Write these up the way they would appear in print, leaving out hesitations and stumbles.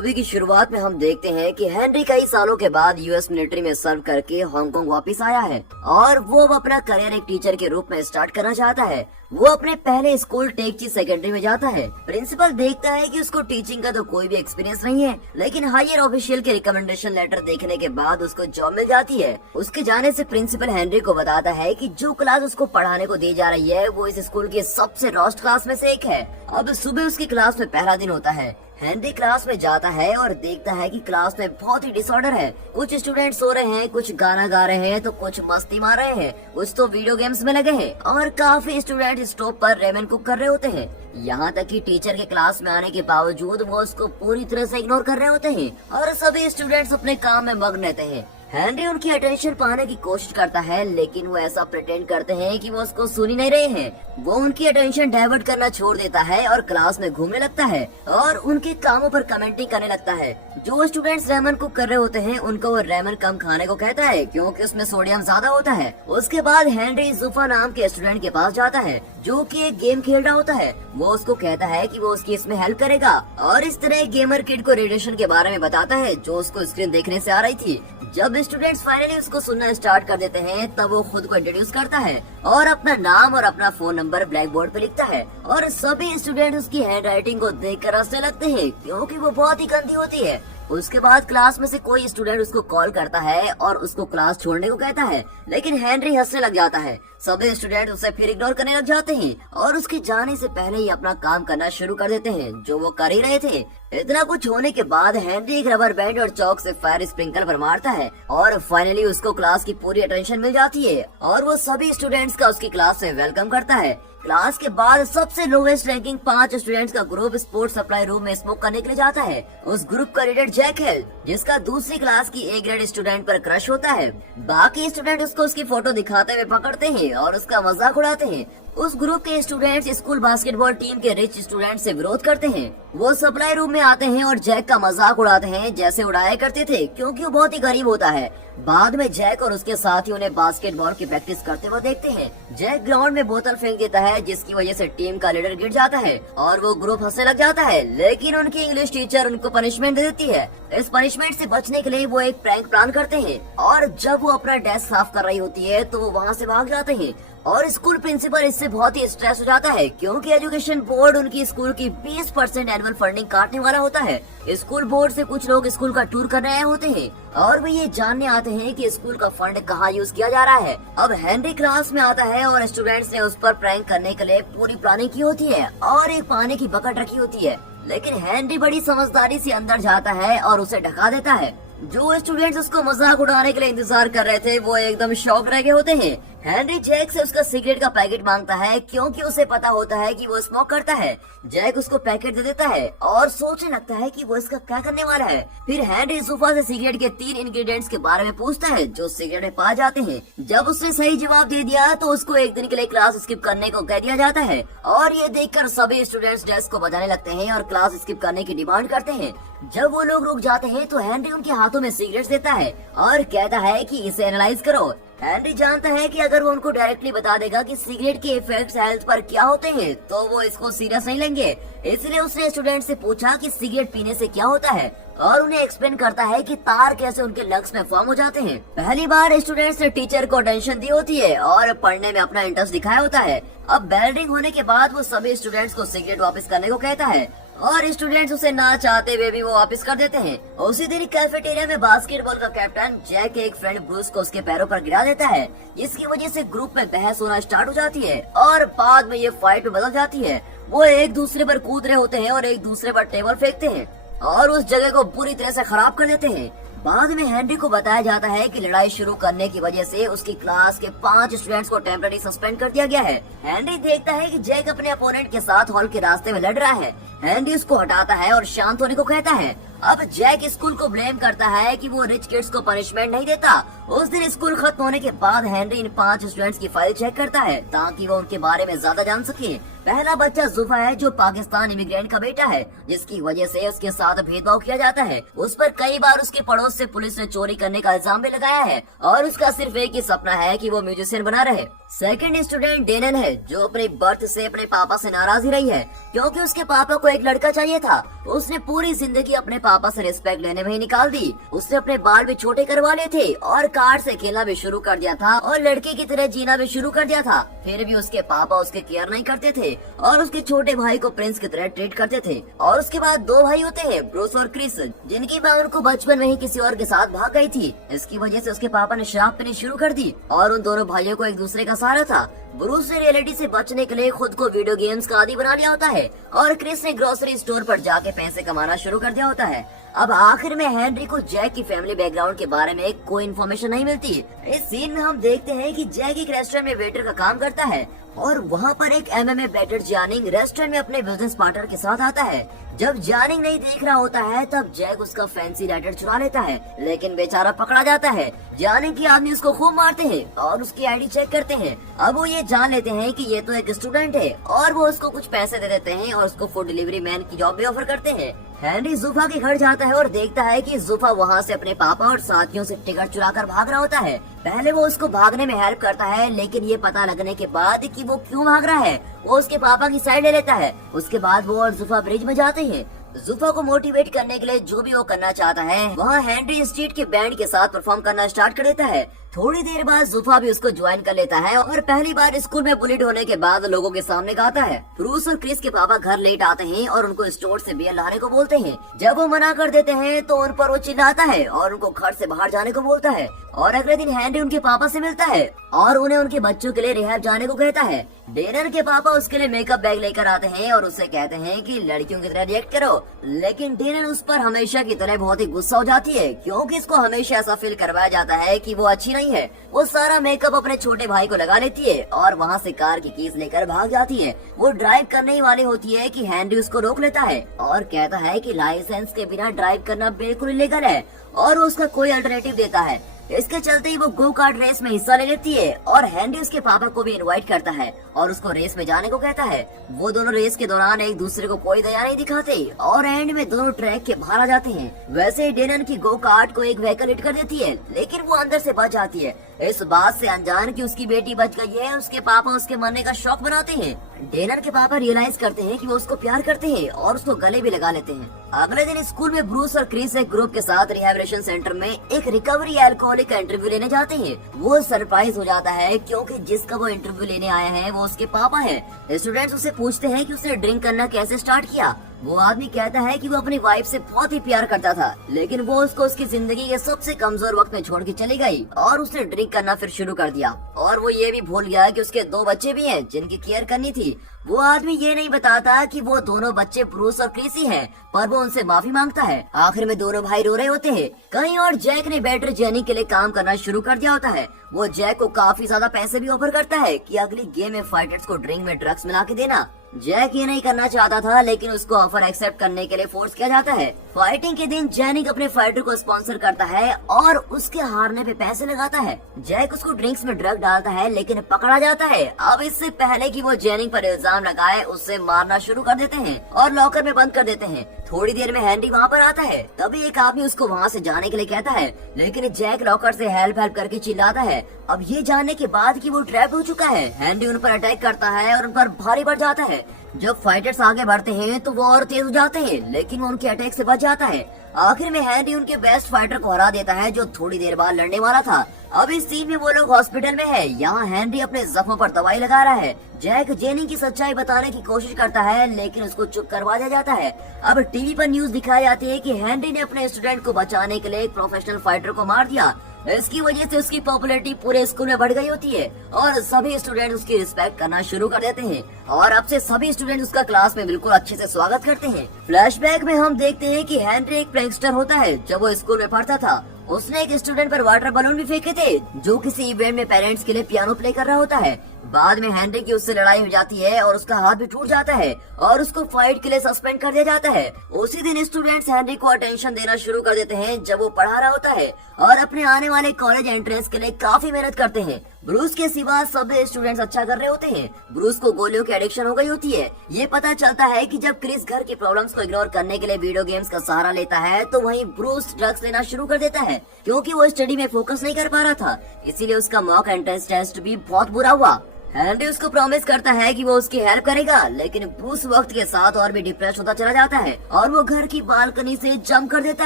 Movie की शुरुआत में हम देखते हैं कि हेनरी कई सालों के बाद यूएस मिलिट्री में सर्व करके हांगकांग वापस आया है और वो अब अपना करियर एक टीचर के रूप में स्टार्ट करना चाहता है। वो अपने पहले स्कूल टेकची सेकेंडरी में जाता है। प्रिंसिपल देखता है कि उसको टीचिंग का तो कोई भी एक्सपीरियंस नहीं है, लेकिन हायर ऑफिशियल के रिकमेंडेशन लेटर देखने के बाद उसको जॉब मिल जाती है। उसके जाने से प्रिंसिपल हेनरी को बताता है कि जो क्लास उसको पढ़ाने को दी जा रही है वो इस स्कूल की सबसे रोस्ट क्लास में से एक है। अब सुबह उसकी क्लास में पहला दिन होता है। हेनरी क्लास में जाता है और देखता है कि क्लास में बहुत ही डिसऑर्डर है। कुछ स्टूडेंट सो रहे हैं, कुछ गाना गा रहे हैं, तो कुछ मस्ती मार रहे हैं, कुछ तो वीडियो गेम्स में लगे हैं और काफी स्टूडेंट स्टोव पर रेमन कुक कर रहे होते हैं। यहाँ तक कि टीचर के क्लास में आने के बावजूद वो उसको पूरी तरह से इग्नोर कर रहे होते हैं और सभी स्टूडेंट्स अपने काम में मग्न रहते हैं। हेनरी उनकी अटेंशन पाने की कोशिश करता है, लेकिन वो ऐसा प्रिटेंड करते हैं कि वो उसको सुन ही नहीं रहे हैं। वो उनकी अटेंशन डाइवर्ट करना छोड़ देता है और क्लास में घूमने लगता है और उनके कामों पर कमेंटिंग करने लगता है। जो स्टूडेंट्स रेमन कुक कर रहे होते हैं उनको वो रेमन कम खाने को कहता है क्योंकि उसमें सोडियम ज्यादा होता है। उसके बाद हेनरी जुफा नाम के स्टूडेंट के पास जाता है जो कि एक गेम खेल रहा होता है। वो उसको कहता है कि वो उसकी इसमें हेल्प करेगा और इस तरह एक गेमर किड को रेडिएशन के बारे में बताता है जो उसको स्क्रीन देखने से आ रही थी। जब स्टूडेंट्स फाइनली उसको सुनना स्टार्ट कर देते हैं तब वो खुद को इंट्रोड्यूस करता है और अपना नाम और अपना फोन नंबर ब्लैक बोर्ड पे लिखता है और सभी स्टूडेंट उसकी हैंड राइटिंग को देखकर हंसने लगते हैं क्योंकि वो बहुत ही गंदी होती है। उसके बाद क्लास में से कोई स्टूडेंट उसको कॉल करता है और उसको क्लास छोड़ने को कहता है, लेकिन हेनरी हंसने लग जाता है। सभी स्टूडेंट उसे फिर इग्नोर करने लग जाते हैं और उसके जाने से पहले ही अपना काम करना शुरू कर देते हैं जो वो कर ही रहे थे। इतना कुछ होने के बाद हेनरी एक रबर बैंड और चौक से फायर स्प्रिंकलर पर मारता है और फाइनली उसको क्लास की पूरी अटेंशन मिल जाती है और वो सभी स्टूडेंट्स का उसकी क्लास में वेलकम करता है। क्लास के बाद सबसे लोवेस्ट रैंकिंग 5 स्टूडेंट्स का ग्रुप स्पोर्ट्स सप्लाई रूम में स्मोक करने के लिए जाता है। उस ग्रुप का लीडर जैक है जिसका दूसरी क्लास की ए ग्रेड स्टूडेंट पर क्रश होता है। बाकी स्टूडेंट उसको उसकी फोटो दिखाते हुए पकड़ते हैं और उसका मजाक उड़ाते हैं। उस ग्रुप के स्टूडेंट्स स्कूल बास्केटबॉल टीम के रिच स्टूडेंट से विरोध करते हैं। वो सप्लाई रूम में आते हैं और जैक का मजाक उड़ाते हैं जैसे उड़ाया करते थे क्योंकि वो बहुत ही गरीब होता है। बाद में जैक और उसके साथी उन्हें बास्केटबॉल की प्रैक्टिस करते हुए देखते हैं। जैक ग्राउंड में बोतल फेंक देता है जिसकी वजह से टीम का लीडर गिर जाता है और वो ग्रुप हंसने लग जाता है, लेकिन उनकी इंग्लिश टीचर उनको पनिशमेंट दे देती है। इस पनिशमेंट से बचने के लिए वो एक प्रैंक प्लान करते हैं और जब वो अपना डेस्क साफ कर रही होती है तो वो वहाँ से भाग जाते हैं और स्कूल प्रिंसिपल इससे बहुत ही स्ट्रेस हो जाता है क्योंकि एजुकेशन बोर्ड उनकी स्कूल की 20% एनुअल फंडिंग काटने वाला होता है। स्कूल बोर्ड से कुछ लोग स्कूल का टूर करने आए होते हैं और वे ये जानने आते हैं कि स्कूल का फंड कहाँ यूज किया जा रहा है। अब हेनरी क्लास में आता है और स्टूडेंट्स ने उस पर प्रैंक करने के लिए पूरी प्लानिंग की होती है और एक पानी की बकेट रखी होती है, लेकिन हेनरी बड़ी समझदारी से अंदर जाता है और उसे ढका देता है। जो स्टूडेंट्स उसको मजाक उड़ाने के लिए इंतजार कर रहे थे वो एकदम शॉक रह गए होते हैं। हेनरी जैक से उसका सिगरेट का पैकेट मांगता है क्योंकि उसे पता होता है कि वो स्मोक करता है। जैक उसको पैकेट दे देता है और सोचने लगता है कि वो इसका क्या करने वाला है। फिर हेनरी सुफा से सिगरेट के 3 इंग्रेडिएंट्स के बारे में पूछता है जो सिगरेट में पाए जाते हैं। जब उसने सही जवाब दे दिया तो उसको एक दिन के लिए क्लास स्किप करने को कह दिया जाता है और ये देखकर सभी स्टूडेंट्स डेस्क को बजाने लगते हैं और क्लास स्किप करने की डिमांड करते हैं। जब वो लोग रुक जाते हैं तो हेनरी उनके हाथों में सिगरेट देता है और कहता है कि इसे एनालाइज करो। हेनरी जानता है कि अगर वो उनको डायरेक्टली बता देगा कि सिगरेट के इफेक्ट्स हेल्थ पर क्या होते हैं तो वो इसको सीरियस नहीं लेंगे, इसलिए उसने स्टूडेंट से पूछा कि सिगरेट पीने से क्या होता है और उन्हें एक्सप्लेन करता है कि तार कैसे उनके लंग्स में फॉर्म हो जाते हैं। पहली बार स्टूडेंट्स ने टीचर को टेंशन दी होती है और पढ़ने में अपना इंटरेस्ट दिखाया होता है। अब बेल रिंग होने के बाद वो सभी स्टूडेंट्स को सिगरेट वापस करने को कहता है और स्टूडेंट्स उसे ना चाहते हुए भी वो वापस कर देते हैं। उसी दिन कैफेटेरिया में बास्केटबॉल का कैप्टन जैक के एक फ्रेंड ब्रूस को उसके पैरों पर गिरा देता है, जिसकी वजह से ग्रुप में बहस होना स्टार्ट हो जाती है और बाद में ये फाइट में बदल जाती है। वो एक दूसरे पर कूद रहे होते हैं और एक दूसरे पर टेबल फेंकते हैं और उस जगह को बुरी तरह से खराब कर देते हैं। बाद में हेनरी को बताया जाता है कि लड़ाई शुरू करने की वजह से उसकी क्लास के 5 स्टूडेंट्स को टेम्पररी सस्पेंड कर दिया गया है। हेनरी देखता है कि जैक अपने अपोनेंट के साथ हॉल के रास्ते में लड़ रहा है। हेनरी उसको हटाता है और शांत होने को कहता है। अब जैक स्कूल को ब्लेम करता है कि वो रिच किड्स को पनिशमेंट नहीं देता। उस दिन स्कूल खत्म होने के बाद हेनरी इन 5 स्टूडेंट्स की फाइल चेक करता है ताकि वो उनके बारे में ज्यादा जान सके। पहला बच्चा जुफा है जो पाकिस्तान इमिग्रेंट का बेटा है, जिसकी वजह से उसके साथ भेदभाव किया जाता है। उस पर कई बार उसके पड़ोस से पुलिस ने चोरी करने का इल्जाम भी लगाया है और उसका सिर्फ एक ही सपना है कि वो म्यूजिशियन बना रहे। सेकंड स्टूडेंट डेनन है जो अपने बर्थ से अपने पापा से नाराज ही रही है क्योंकि उसके पापा को एक लड़का चाहिए था। उसने पूरी जिंदगी अपने पापा से रिस्पेक्ट लेने में ही निकाल दी। उसने अपने बाल भी छोटे करवा लिए थे और कार से खेलना भी शुरू कर दिया था और लड़के की तरह जीना भी शुरू कर दिया था। फिर भी उसके पापा उसके केयर नहीं करते थे और उसके छोटे भाई को प्रिंस की तरह ट्रीट करते थे। और उसके बाद दो भाई होते हैं, ब्रूस और क्रिस, जिनकी मां उनको बचपन में ही किसी और के साथ भाग गई थी। इसकी वजह से उसके पापा ने शराब पीनी शुरू कर दी और उन दोनों भाइयों को एक दूसरे का सहारा था। ब्रूस ने रियलिटी से बचने के लिए खुद को वीडियो गेम्स का आदी बना लिया होता है और क्रिस ने ग्रोसरी स्टोर पर जाके पैसे कमाना शुरू कर दिया होता है। अब आखिर में हेनरी को जैक की फैमिली बैकग्राउंड के बारे में कोई इन्फॉर्मेशन नहीं मिलती। इस सीन में हम देखते हैं कि जैक एक रेस्टोरेंट में वेटर का काम करता है और वहाँ पर एक MMA बैटर जानिंग रेस्टोरेंट में अपने बिजनेस पार्टनर के साथ आता है। जब जानिंग नहीं देख रहा होता है तब जैक उसका फैंसी लाइटर चुरा लेता है, लेकिन बेचारा पकड़ा जाता है। जानिंग के आदमी उसको खूब मारते हैं और उसकी आईडी चेक करते हैं। अब वो ये जान लेते हैं कि ये तो एक स्टूडेंट है और वो उसको कुछ पैसे दे देते हैं और उसको फूड डिलीवरी मैन की जॉब भी ऑफर करते हैं। हेनरी जुफा के घर जाता है और देखता है कि जुफा वहाँ से अपने पापा और साथियों से टिकट चुराकर भाग रहा होता है। पहले वो उसको भागने में हेल्प करता है, लेकिन ये पता लगने के बाद कि वो क्यों भाग रहा है, वो उसके पापा की साइड ले लेता है। उसके बाद वो और जुफा ब्रिज में जाते हैं। जुफा को मोटिवेट करने के लिए जो भी वो करना चाहता है वहाँ हेनरी स्ट्रीट के बैंड के साथ परफॉर्म करना स्टार्ट कर देता है। थोड़ी देर बाद जुफा भी उसको ज्वाइन कर लेता है और पहली बार स्कूल में बुलेट होने के बाद लोगों के सामने गाता है। ब्रूस और क्रिस के पापा घर लेट आते हैं और उनको स्टोर से बियर लाने को बोलते हैं। जब वो मना कर देते हैं तो उन पर वो चिल्लाता है और उनको घर से बाहर जाने को बोलता है। और अगले दिन हेनरी उनके पापा से मिलता है और उन्हें उनके बच्चों के लिए रिहैब जाने को कहता है। डेनर के पापा उसके लिए मेकअप बैग लेकर आते हैं और उससे कहते हैं कि लड़कियों की तरह रिएक्ट करो, लेकिन डेनर उस पर हमेशा की तरह बहुत ही गुस्सा हो जाती है क्योंकि इसको हमेशा ऐसा फील करवाया जाता है कि वो अच्छी नहीं है। वो सारा मेकअप अपने छोटे भाई को लगा लेती है और वहाँ से कार की कीज लेकर भाग जाती है। वो ड्राइव करने ही वाली होती है कि हेनरी उसको रोक लेता है और कहता है कि लाइसेंस के बिना ड्राइव करना बिल्कुल इलीगल है और वो उसका कोई अल्टरनेटिव देता है। इसके चलते ही वो गो कार्ट रेस में हिस्सा ले लेती है और हेनरी उसके पापा को भी इनवाइट करता है और उसको रेस में जाने को कहता है। वो दोनों रेस के दौरान एक दूसरे को कोई दया नहीं दिखाते और एंड में दोनों ट्रैक के बाहर आ जाते हैं। वैसे डेनन की गो कार्ट को एक व्हीकल हिट कर देती है, लेकिन वो अंदर से बच जाती है। इस बात से अनजान कि उसकी बेटी बच गई है, उसके पापा उसके मरने का शौक बनाते हैं। डेनर के पापा रियलाइज करते हैं कि वो उसको प्यार करते हैं और उसको गले भी लगा लेते हैं। अगले दिन स्कूल में ब्रूस और क्रिस एक ग्रुप के साथ रिहैबिलिटेशन सेंटर में एक रिकवरी अल्कोहलिक का इंटरव्यू लेने जाते हैं। वो सरप्राइज हो जाता है क्योंकि जिसका वो इंटरव्यू लेने आया है वो उसके पापा हैं। स्टूडेंट्स उससे पूछते हैं कि उसने ड्रिंक करना कैसे स्टार्ट किया। वो आदमी कहता है कि वो अपनी वाइफ से बहुत ही प्यार करता था, लेकिन वो उसको उसकी जिंदगी के सबसे कमजोर वक्त में छोड़ के चली गई और उसने ड्रिंक करना फिर शुरू कर दिया। और वो ये भी भूल गया कि उसके 2 बच्चे भी हैं जिनकी केयर करनी थी। वो आदमी ये नहीं बताता कि वो दोनों बच्चे ब्रूस और क्रिस ही हैं, पर वो उनसे माफी मांगता है। आखिर में दोनों भाई रो रहे होते हैं। कहीं और जैक ने बैटर जेनी के लिए काम करना शुरू कर दिया होता है। वो जैक को काफी ज्यादा पैसे भी ऑफर करता है कि अगली गेम में फाइटर्स को ड्रिंक में ड्रग्स मिला के देना। जैक ये नहीं करना चाहता था, लेकिन उसको ऑफर एक्सेप्ट करने के लिए फोर्स किया जाता है। फाइटिंग के दिन जेनिक अपने फाइटर को स्पॉन्सर करता है और उसके हारने पे पैसे लगाता है। जैक उसको ड्रिंक्स में ड्रग डालता है, लेकिन पकड़ा जाता है। अब इससे पहले कि वो जेनिक पर इल्जाम लगाए उससे मारना शुरू कर देते हैं और लॉकर में बंद कर देते हैं। थोड़ी देर में हेनरी वहाँ पर आता है, तभी एक आदमी उसको वहाँ से जाने के लिए कहता है, लेकिन जैक लॉकर से हेल्प करके चिल्लाता है। अब ये जानने के बाद कि वो ट्रैप हो चुका है, हेनरी उन पर अटैक करता है और उन पर भारी पड़ जाता है। जब फाइटर्स आगे बढ़ते हैं तो वो और तेज हो जाते हैं, लेकिन वो उनके अटैक से बच जाता है। आखिर में हेनरी उनके बेस्ट फाइटर को हरा देता है जो थोड़ी देर बाद लड़ने वाला था। अब इस सीन में वो लोग हॉस्पिटल में है। यहाँ हेनरी अपने जख्मों पर दवाई लगा रहा है। जैक जेनी की सच्चाई बताने की कोशिश करता है, लेकिन उसको चुप करवा दिया जाता है। अब टीवी पर न्यूज दिखाई जाती है कि हेनरी ने अपने स्टूडेंट को बचाने के लिए एक प्रोफेशनल फाइटर को मार दिया। इसकी वजह से उसकी पॉपुलैरिटी पूरे स्कूल में बढ़ गई होती है और सभी स्टूडेंट उसकी रिस्पेक्ट करना शुरू कर देते हैं और अब से सभी स्टूडेंट उसका क्लास में बिल्कुल अच्छे से स्वागत करते हैं। फ्लैशबैक में हम देखते हैं कि हेनरी एक प्रैंकस्टर होता है। जब वो स्कूल में पढ़ता था उसने एक स्टूडेंट पर वाटर बलून भी फेंके थे जो किसी इवेंट में पेरेंट्स के लिए पियानो प्ले कर रहा होता है। बाद में हेनरी की उससे लड़ाई हो जाती है और उसका हाथ भी टूट जाता है और उसको फाइट के लिए सस्पेंड कर दिया जाता है। उसी दिन स्टूडेंट्स हेनरी को अटेंशन देना शुरू कर देते हैं जब वो पढ़ा रहा होता है और अपने आने वाले कॉलेज एंट्रेंस के लिए काफी मेहनत करते हैं। ब्रूस के सिवा सभी स्टूडेंट्स अच्छा कर रहे होते हैं। ब्रूस को गोलियों की एडिक्शन हो गई होती है। ये पता चलता है कि जब क्रिस घर की प्रॉब्लम्स को इग्नोर करने के लिए वीडियो गेम्स का सहारा लेता है तो वहीं ब्रूस ड्रग्स लेना शुरू कर देता है क्योंकि वो स्टडी में फोकस नहीं कर पा रहा था। इसीलिए उसका मॉक एंट्रेंस टेस्ट भी बहुत बुरा हुआ। हेनरी उसको प्रॉमिस करता है कि वो उसकी हेल्प करेगा, लेकिन ब्रूस वक्त के साथ और भी डिप्रेस होता चला जाता है और वो घर की बालकनी से जंप कर देता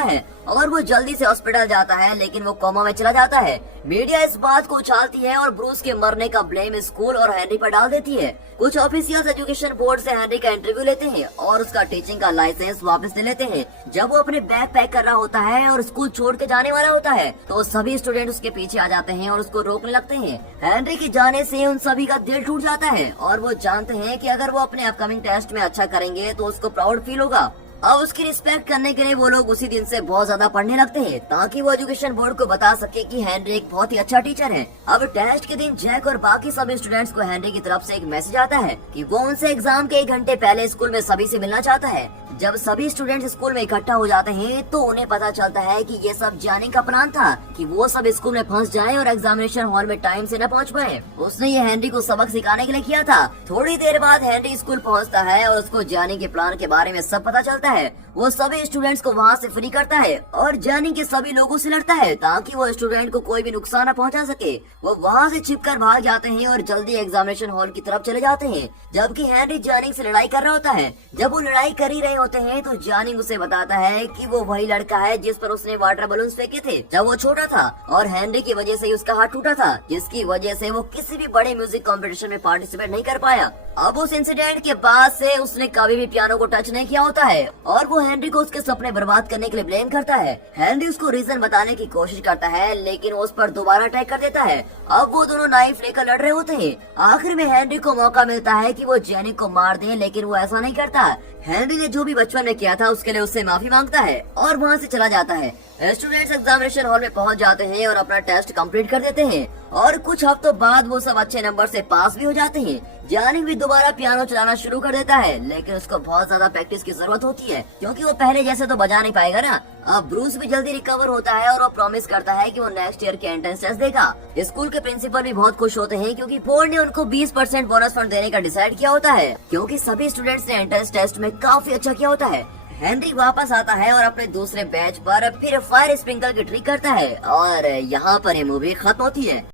है और वो जल्दी से हॉस्पिटल जाता है, लेकिन वो कोमा में चला जाता है। मीडिया इस बात को उछालती है और ब्रूस के मरने का ब्लेम स्कूल और हेनरी पर डाल देती है। कुछ ऑफिशियल्स एजुकेशन बोर्ड से हेनरी का इंटरव्यू लेते हैं और उसका टीचिंग का लाइसेंस वापस ले लेते हैं। जब वो अपने बैग पैक कर रहा होता है और स्कूल छोड़ के जाने वाला होता है तो सभी स्टूडेंट उसके पीछे आ जाते हैं और उसको रोकने लगते हैं। हेनरी के जाने से उन सभी का दिल टूट जाता है और वो जानते हैं कि अगर वो अपने अपकमिंग टेस्ट में अच्छा करेंगे तो उसको प्राउड फील होगा। अब उसकी रिस्पेक्ट करने के लिए वो लोग उसी दिन से बहुत ज्यादा पढ़ने लगते हैं ताकि वो एजुकेशन बोर्ड को बता सके कि हेनरी एक बहुत ही अच्छा टीचर है। अब टेस्ट के दिन जैक और बाकी सभी स्टूडेंट्स को हेनरी की तरफ से एक मैसेज आता है कि वो उनसे एग्जाम के 1 घंटे पहले स्कूल में सभी से मिलना चाहता है। जब सभी स्टूडेंट्स स्कूल में इकट्ठा हो जाते हैं तो उन्हें पता चलता है कि ये सब जाने का प्लान था कि वो सब स्कूल में फंस जाएं और एग्जामिनेशन हॉल में टाइम से न पहुंच पाए। उसने ये हेनरी को सबक सिखाने के लिए किया था। थोड़ी देर बाद हेनरी स्कूल पहुंचता है और उसको जाने के प्लान के बारे में सब पता चलता है। वो सभी स्टूडेंट्स को वहाँ से फ्री करता है और जानी के सभी लोगों से लड़ता है ताकि वो स्टूडेंट को कोई भी नुकसान न पहुँचा सके। वो वहाँ से छिपकर भाग जाते हैं और जल्दी एग्जामिनेशन हॉल की तरफ चले जाते हैं, जबकि हेनरी जानिंग से लड़ाई कर रहा होता है। जब वो लड़ाई कर ही रहे होते हैं तो जानिंग उसे बताता है कि वो वही लड़का है जिस पर उसने वाटर बलून फेंके थे जब वो छोटा था और हेनरी की वजह से ही उसका हाथ टूटा था, जिसकी वजह से वो किसी भी बड़े म्यूजिक कंपटीशन में पार्टिसिपेट नहीं कर पाया। अब उस इंसिडेंट के बाद से उसने कभी भी पियानो को टच नहीं किया होता है और वो हेनरी को उसके सपने बर्बाद करने के लिए ब्लेम करता है। हेनरी उसको रीजन बताने की कोशिश करता है लेकिन वो उस पर दोबारा अटैक कर देता है। अब वो दोनों नाइफ लेकर लड़ रहे होते हैं। आखिर में हेनरी को मौका मिलता है कि वो जेनी को मार दे, लेकिन वो ऐसा नहीं करता। हेनरी ने जो भी बचपन में किया था उसके लिए उससे माफी मांगता है और वहाँ से चला जाता है। स्टूडेंट्स एग्जामिनेशन हॉल में पहुँच जाते हैं और अपना टेस्ट कंप्लीट कर देते हैं और कुछ हफ्तों बाद वो सब अच्छे नंबर से पास भी हो जाते हैं। जानी भी दोबारा पियानो चलाना शुरू कर देता है, लेकिन उसको बहुत ज्यादा प्रैक्टिस की जरूरत होती है क्योंकि वो पहले जैसे तो बजा नहीं पाएगा ना। अब ब्रूस भी जल्दी रिकवर होता है और वो प्रॉमिस करता है कि वो नेक्स्ट ईयर के एंट्रेंस टेस्ट देगा। स्कूल के प्रिंसिपल भी बहुत खुश होते हैं क्योंकि बोर्ड ने उनको 20% बोनस फंड देने का डिसाइड किया होता है क्योंकि सभी स्टूडेंट्स ने एंट्रेंस टेस्ट में काफी अच्छा किया होता है। हेनरी वापस आता है और अपने दूसरे बैच पर फिर फायर स्प्रिंकल की ट्रिक करता है और यहाँ पर ये मूवी खत्म होती है।